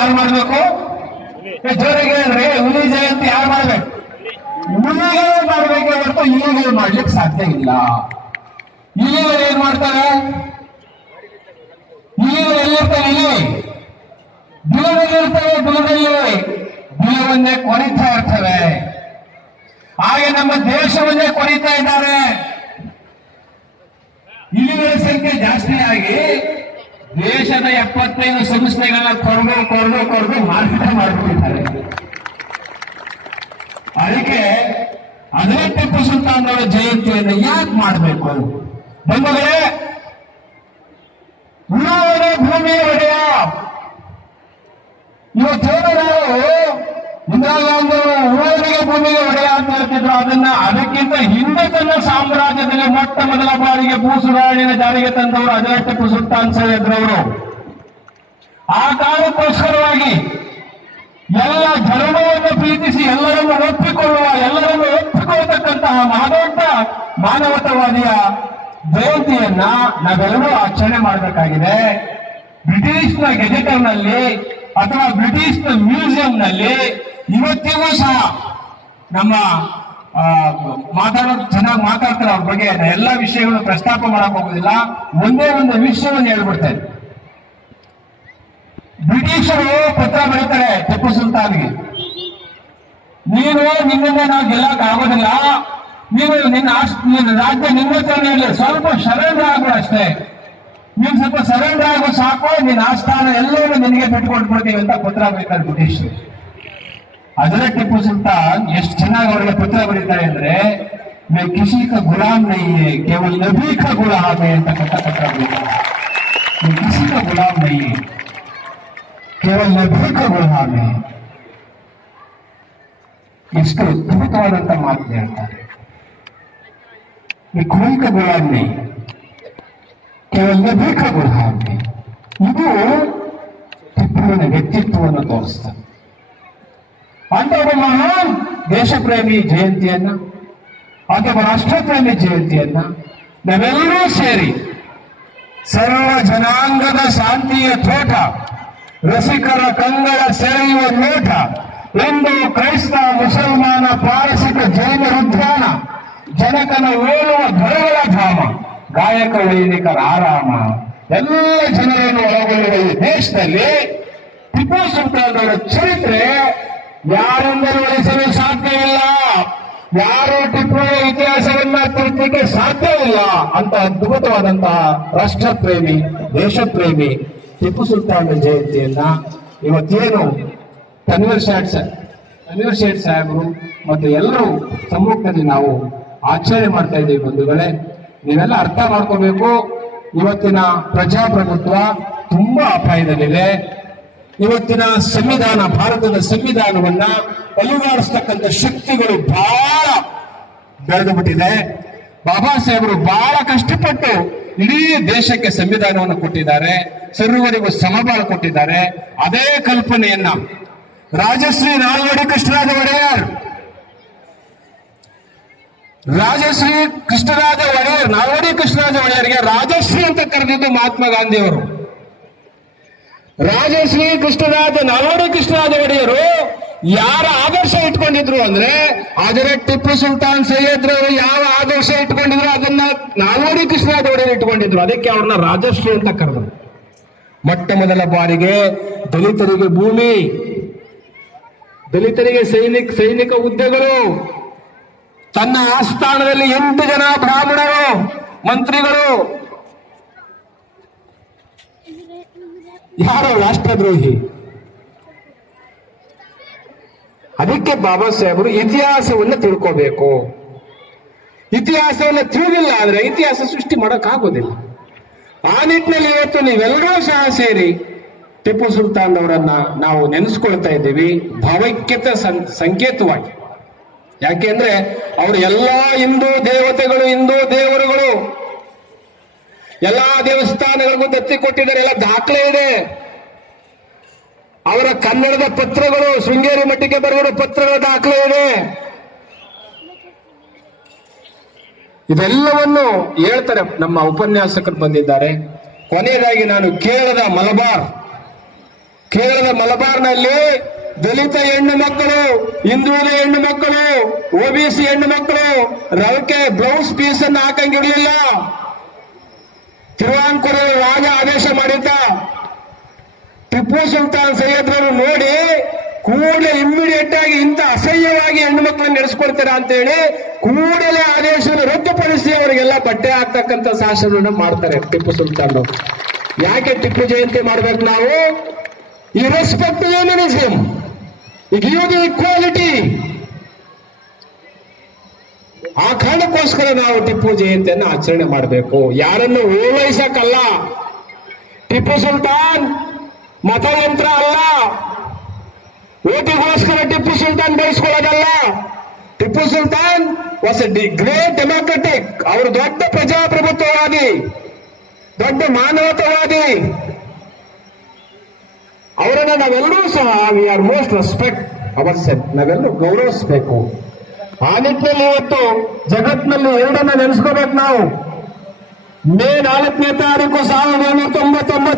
ಯಾರು ಮಾಡ್ಬೇಕು? ಜೋರಿಗೆ ಅಂದ್ರೆ ಹುಲಿ ಜಯಂತಿ ಯಾರು ಮಾಡ್ಬೇಕು? ಹುಲಿಗಳು ಮಾಡ್ಬೇಕೆ ಹೊರತು ಇಲಿಗಳು ಮಾಡ್ಲಿಕ್ಕೆ ಸಾಧ್ಯ ಇಲ್ಲ. ಇಲಿಗಳು ಏನ್ ಮಾಡ್ತಾರೆ? ಇಲಿಗಳು ಎಲ್ಲಿರ್ತವೆ? ಇಲಿ ಬಿಲದಲ್ಲಿರ್ತವೆ. ಬಿಲವನ್ನೇ ಕೊರಿತಾ ಇರ್ತವೆ. ಹಾಗೆ ನಮ್ಮ ದೇಶವನ್ನೇ ಕೊರಿತಾ ಇದ್ದಾರೆ. ಇಲಿಗಳ ಸಂಖ್ಯೆ ಜಾಸ್ತಿ ಆಗಿ ದೇಶದ 75 ಸಂಸ್ಥೆಗಳನ್ನ ಕೊರೆದು ಮಾರಾಟ ಮಾಡಿಬಿಟ್ಟಿದ್ದಾರೆ. ಅದಕ್ಕೆ ಅದೇ ಟಿಪ್ಪು ಸುಲ್ತಾನ್ ಅವರ ಜಯಂತಿಯನ್ನು ಯಾಕೆ ಮಾಡಬೇಕು? ಬಂಧುಗಳೇ, ಉಳುವವರ ಭೂಮಿ ಒಡೆಯ. ಇವತ್ತೇನು ನಾವು ಇಂದಿರಾ ಗಾಂಧಿ ಉಳುವವರಿಗೆ ಭೂಮಿಗೆ ಒಡೆಯ ಅಂತ ಹೇಳ್ತಿದ್ರು. ಅದಕ್ಕಿಂತ ಹಿಂದೆ ತನ್ನ ಸಾಮ್ರಾಜ್ಯದಲ್ಲಿ ಮೊಟ್ಟ ಮೊದಲ ಬಾರಿಗೆ ಭೂ ಸುಧಾರಣೆಯ ಜಾರಿಗೆ ತಂದವರು ಅದೇ ಟಿಪ್ಪು ಸುಲ್ತಾನ್ ಸೈಯದ್ರವರು. ಆ ಕಾರಣಕ್ಕೋಸ್ಕರವಾಗಿ ಎಲ್ಲ ಧರ್ಮವನ್ನು ಪ್ರೀತಿಸಿ ಎಲ್ಲರನ್ನು ಒಪ್ಪಿಕೊಳ್ಳತಕ್ಕಂತಹ ಮಹಾದೊಡ್ಡ ಮಾನವತಾವಾದಿಯ ಜಯಂತಿಯನ್ನ ನಾವೆಲ್ಲರೂ ಆಚರಣೆ ಮಾಡಬೇಕಾಗಿದೆ. ಬ್ರಿಟಿಷ್ನ ಗೆಜೆಟರ್ನಲ್ಲಿ ಅಥವಾ ಬ್ರಿಟಿಷ್ನ ಮ್ಯೂಸಿಯಂನಲ್ಲಿ ಇವತ್ತಿಗೂ ಸಹ ನಮ್ಮ ಮಾತಾಡೋದು ಚೆನ್ನಾಗಿ ಮಾತಾಡ್ತಾರೆ. ಅವ್ರ ಬಗ್ಗೆ ಎಲ್ಲ ವಿಷಯಗಳನ್ನು ಪ್ರಸ್ತಾಪ ಮಾಡಕ್ ಹೋಗೋದಿಲ್ಲ. ಒಂದೇ ಒಂದು ವಿಷಯವನ್ನು ಹೇಳ್ಬಿಡ್ತೇನೆ. ಬ್ರಿಟಿಷರು ಪತ್ರ ಬರೀತಾರೆ ಟಿಪ್ಪು ಸುಲ್ತಾನ್ಗೆ, ನಿನ್ನಿಂದ ನಾವು ಗೆಲ್ಲಕ್ ಆಗೋದಿಲ್ಲ, ನಿನ್ನ ರಾಜ್ಯ ನಿಮ್ಮ ಹತ್ರನೇ ಇರಲಿ, ಸ್ವಲ್ಪ ಸರೆಂಡರ್ ಆಗು ಅಷ್ಟೇ, ನೀನ್ ಸ್ವಲ್ಪ ಸರೆಂಡರ್ ಆಗು ಸಾಕು, ನಿನ್ನ ಆಸ್ಥಾನ ಎಲ್ಲರೂ ನಿನಗೆ ಬಿಟ್ಟುಕೊಟ್ಬಿಡ್ತೀವಿ ಅಂತ ಪತ್ರ ಬರೀತಾರೆ ಬ್ರಿಟಿಷರು. ಅದರ ಟಿಪ್ಪು ಸುಲ್ತಾನ್ ಎಷ್ಟು ಚೆನ್ನಾಗಿ ಅವರಿಗೆ ಪತ್ರ ಬರೀತಾರೆ ಅಂದ್ರೆ, ಮೇ ಕಿಸಿ ಕಾ ಗುಲಾಮ್ ನಹೀ ಹೈ, ಕೇವಲ ನಬಿ ಕಾ ಗುಲಾಮ್ ಹೈ ಅಂತ ಪತ್ರ ಬರೀತಾರೆ. ಮೇ ಕಿಸಿ ಕಾ ಗುಲಾಮ್ ನಹೀ ಹೈ, ಕೇವಲ ನಬಿ ಕಾ ಗುಲಾಮ್ ಹೈ. ಎಷ್ಟು ಅದ್ಭುತವಾದಂತ ಮಾತು ಹೇಳ್ತಾರೆ. कोई का गुलाम नहीं, केवल नबी का गुलाम नहीं. ಇದು ಟಿಪ್ಪುವಿನ ವ್ಯಕ್ತಿತ್ವವನ್ನು ತೋರಿಸ್ತಾರೆ. ಅಂತ ಒಬ್ಬ ಮಹಾನ್ ದೇಶಪ್ರೇಮಿ ಜಯಂತಿಯನ್ನ, ಅಥವಾ ರಾಷ್ಟ್ರಪ್ರೇಮಿ ಜಯಂತಿಯನ್ನ ನಾವೆಲ್ಲರೂ ಸೇರಿ ಸರ್ವ ಜನಾಂಗದ ಶಾಂತಿಯ ತೋಟ, ರಸಿಕರ ಕಂಗಳ ಸೆಳೆಯುವ ನೋಟ, ಹಿಂದೂ ಕ್ರೈಸ್ತ ಮುಸಲ್ಮಾನ ಪಾರಸಿಕ ಜೈನ ಉದ್ಯಾನ, ಜನಕನ ಓಲುವ ಘರಗಳ ಧಾಮ, ಗಾಯಕ ವೈದಿಕರ ಆರಾಮ, ಎಲ್ಲ ಜನರನ್ನು ಒಳಗೊಳ್ಳುವ ಈ ದೇಶದಲ್ಲಿ ಟಿಪ್ಪು ಸುಲ್ತಾನ್ ಅವರ ಚರಿತ್ರೆ ಯಾರಿಂದಲೂ ಉಳಿಸಲು ಸಾಧ್ಯ ಇಲ್ಲ. ಯಾರು ಟಿಪ್ಪುವಿನ ಇತಿಹಾಸವನ್ನ ತಿರುಗಲಿಕ್ಕೆ ಸಾಧ್ಯ ಇಲ್ಲ ಅಂತ ಅದ್ಭುತವಾದಂತಹ ರಾಷ್ಟ್ರಪ್ರೇಮಿ, ದೇಶಪ್ರೇಮಿ ಟಿಪ್ಪು ಸುಲ್ತಾನ್ ಜಯಂತಿಯನ್ನ ಇವತ್ತೇನು ತನ್ವೀರ್ ಶೇಟ್ ಸಾಹೇಬರು ಮತ್ತು ಎಲ್ಲರೂ ಸಮ್ಮುಖದಲ್ಲಿ ನಾವು ಆಚರಣೆ ಮಾಡ್ತಾ ಇದ್ದೀವಿ. ಬಂಧುಗಳೇ, ನೀವೆಲ್ಲ ಅರ್ಥ ಮಾಡ್ಕೋಬೇಕು, ಇವತ್ತಿನ ಪ್ರಜಾಪ್ರಭುತ್ವ ತುಂಬಾ ಅಪಾಯದಲ್ಲಿದೆ. ಇವತ್ತಿನ ಸಂವಿಧಾನ, ಭಾರತದ ಸಂವಿಧಾನವನ್ನ ಅಲುಗಾಡಿಸ್ತಕ್ಕಂಥ ಶಕ್ತಿಗಳು ಬಹಳ ಬೆಳೆದು ಬಿಟ್ಟಿದೆ. ಬಾಬಾ ಸಾಹೇಬರು ಬಹಳ ಕಷ್ಟಪಟ್ಟು ಇಡೀ ದೇಶಕ್ಕೆ ಸಂವಿಧಾನವನ್ನು ಕೊಟ್ಟಿದ್ದಾರೆ, ಸರ್ವರಿಗೂ ಸಮಬಾಳು ಕೊಟ್ಟಿದ್ದಾರೆ. ಅದೇ ಕಲ್ಪನೆಯನ್ನ ರಾಜಶ್ರೀ ನಾಲ್ವಡಿ ಕೃಷ್ಣರಾಜ ಒಡೆಯರ್, ನಾಲ್ವಡಿ ಕೃಷ್ಣರಾಜ ಒಡೆಯರ್ಗೆ ರಾಜಶ್ರೀ ಅಂತ ಕರೆದಿದ್ದು ಮಹಾತ್ಮ ಗಾಂಧಿಯವರು. ರಾಜಶ್ರೀ ನಾಲ್ವಡಿ ಕೃಷ್ಣರಾಜ ಒಡೆಯರು ಯಾರ ಆದರ್ಶ ಇಟ್ಕೊಂಡಿದ್ರು ಅಂದ್ರೆ, ಆದರೆ ಟಿಪ್ಪು ಸುಲ್ತಾನ್ ಸೈಯದ್ರವರು ಯಾವ ಆದರ್ಶ ಇಟ್ಕೊಂಡಿದ್ರು ಅದನ್ನ ನಾಲ್ವಡಿ ಕೃಷ್ಣರಾಜ ಒಡೆಯರು ಇಟ್ಕೊಂಡಿದ್ರು. ಅದಕ್ಕೆ ಅವ್ರನ್ನ ರಾಜಶ್ರೀ ಅಂತ ಕರೆದ್ರು. ಮೊಟ್ಟ ಮೊದಲ ಬಾರಿಗೆ ದಲಿತರಿಗೆ ಭೂಮಿ, ದಲಿತರಿಗೆ ಸೈನಿಕ ಹುದ್ದೆಗಳು, ತನ್ನ ಆಸ್ಥಾನದಲ್ಲಿ 8 ಜನ ಬ್ರಾಹ್ಮಣರು ಮಂತ್ರಿಗಳು. ಯಾರು ರಾಷ್ಟ್ರದ್ರೋಹಿ? ಅದಕ್ಕೆ ಬಾಬಾ ಸಾಹೇಬರು ಇತಿಹಾಸವನ್ನು ತಿಳ್ಕೋಬೇಕು. ಇತಿಹಾಸವನ್ನು ತಿಳಿದಿಲ್ಲ ಅಂದ್ರೆ ಇತಿಹಾಸ ಸೃಷ್ಟಿ ಮಾಡೋಕ್ಕಾಗೋದಿಲ್ಲ. ಆ ನಿಟ್ಟಿನಲ್ಲಿ ಇವತ್ತು ನೀವೆಲ್ಲರೂ ಸಹ ಸೇರಿ ಟಿಪ್ಪು ಸುಲ್ತಾನ್ ಅವರನ್ನ ನಾವು ನೆನೆಸ್ಕೊಳ್ತಾ ಇದ್ದೀವಿ ಭಾವೈಕ್ಯತೆ ಸಂಕೇತವಾಗಿ. ಯಾಕೆಂದ್ರೆ ಅವರು ಎಲ್ಲಾ ಹಿಂದೂ ದೇವತೆಗಳು, ಹಿಂದೂ ದೇವರುಗಳು, ಎಲ್ಲಾ ದೇವಸ್ಥಾನಗಳಿಗೂ ದತ್ತಿ ಕೊಟ್ಟಿದ್ದಾರೆ, ಎಲ್ಲ ದಾಖಲೆ ಇದೆ. ಅವರ ಕನ್ನಡದ ಪತ್ರಗಳು, ಶೃಂಗೇರಿ ಮಠಕ್ಕೆ ಬರೆದ ಪತ್ರಗಳ ದಾಖಲೆ ಇದೆ. ಇದೆಲ್ಲವನ್ನು ಹೇಳ್ತಾರೆ ನಮ್ಮ ಉಪನ್ಯಾಸಕರು ಬಂದಿದ್ದಾರೆ. ಕೊನೆಯದಾಗಿ ನಾನು ಕೇರಳದ ಕೇರಳದ ಮಲಬಾರ್ನಲ್ಲಿ ದಲಿತ ಹೆಣ್ಣು ಮಕ್ಕಳು, ಹಿಂದುಳಿದ ಹೆಣ್ಣು ಮಕ್ಕಳು, ಒಬಿಸಿ ಹೆಣ್ಣು ಮಕ್ಕಳು ರವಕೆ ಬ್ಲೌಸ್ ಪೀಸ್ ಅನ್ನು ಹಾಕಂಗಿರ್ಲಿಲ್ಲ. ತಿರುವಾಂಕೂರ ರಾಜ ಆದೇಶ ಮಾಡಿದ್ದ. ಟಿಪ್ಪು ಸುಲ್ತಾನ್ ಸೈಯದ್ರನ್ನು ನೋಡಿ ಕೂಡಲೇ ಇಮ್ಮಿಡಿಯೇಟ್ ಆಗಿ ಇಂಥ ಅಸಹ್ಯವಾಗಿ ಹೆಣ್ಣು ಮಕ್ಕಳನ್ನು ನಡೆಸ್ಕೊಡ್ತೀರಾ ಅಂತ ಹೇಳಿ ಕೂಡಲೇ ಆದೇಶವನ್ನು ರದ್ದುಪಡಿಸಿ ಅವರಿಗೆಲ್ಲ ಬಟ್ಟೆ ಹಾಕ್ತಕ್ಕಂಥ ಶಾಸನವನ್ನು ಮಾಡ್ತಾರೆ ಟಿಪ್ಪು ಸುಲ್ತಾನ್. ಯಾಕೆ ಟಿಪ್ಪು ಜಯಂತಿ ಮಾಡ್ಬೇಕು ನಾವು? ಈ ರೆಸ್ಪೆಕ್ಟ್ ಯೂನಿನಿಸಮ್, ಗಿವ್ ದಿ ಈಕ್ವಾಲಿಟಿ, ಆ ಕಾರಣಕ್ಕೋಸ್ಕರ ನಾವು ಟಿಪ್ಪು ಜಯಂತಿಯನ್ನು ಆಚರಣೆ ಮಾಡಬೇಕು. ಯಾರನ್ನು ಓಲೈಸಕ್ಕಲ್ಲ. ಟಿಪ್ಪು ಸುಲ್ತಾನ್ ಮತಯಂತ್ರ ಅಲ್ಲ, ಓಟಿಗೋಸ್ಕರ ಟಿಪ್ಪು ಸುಲ್ತಾನ್ ಬೆಳೆಸ್ಕೊಳ್ಳೋದಲ್ಲ. Tipu Sultan was a great democratic. ಅವರು ದೊಡ್ಡ ಪ್ರಜಾಪ್ರಭುತ್ವವಾದಿ, ದೊಡ್ಡ ಮಾನವತಾವಾದಿ. ಅವರನ್ನ ನಾವೆಲ್ಲರೂ ಸಹ we are most respect our self, ನಾವೆಲ್ಲರೂ ಗೌರವಿಸಬೇಕು. ಆ ನಿಟ್ಟಿನಲ್ಲಿ ಇವತ್ತು ಜಗತ್ತಿನಲ್ಲಿ ಎರಡನ್ನ ನೆನೆಸ್ಕೋಬೇಕು ನಾವು. ಮೇ 4ನೇ ತಾರೀಕು 1999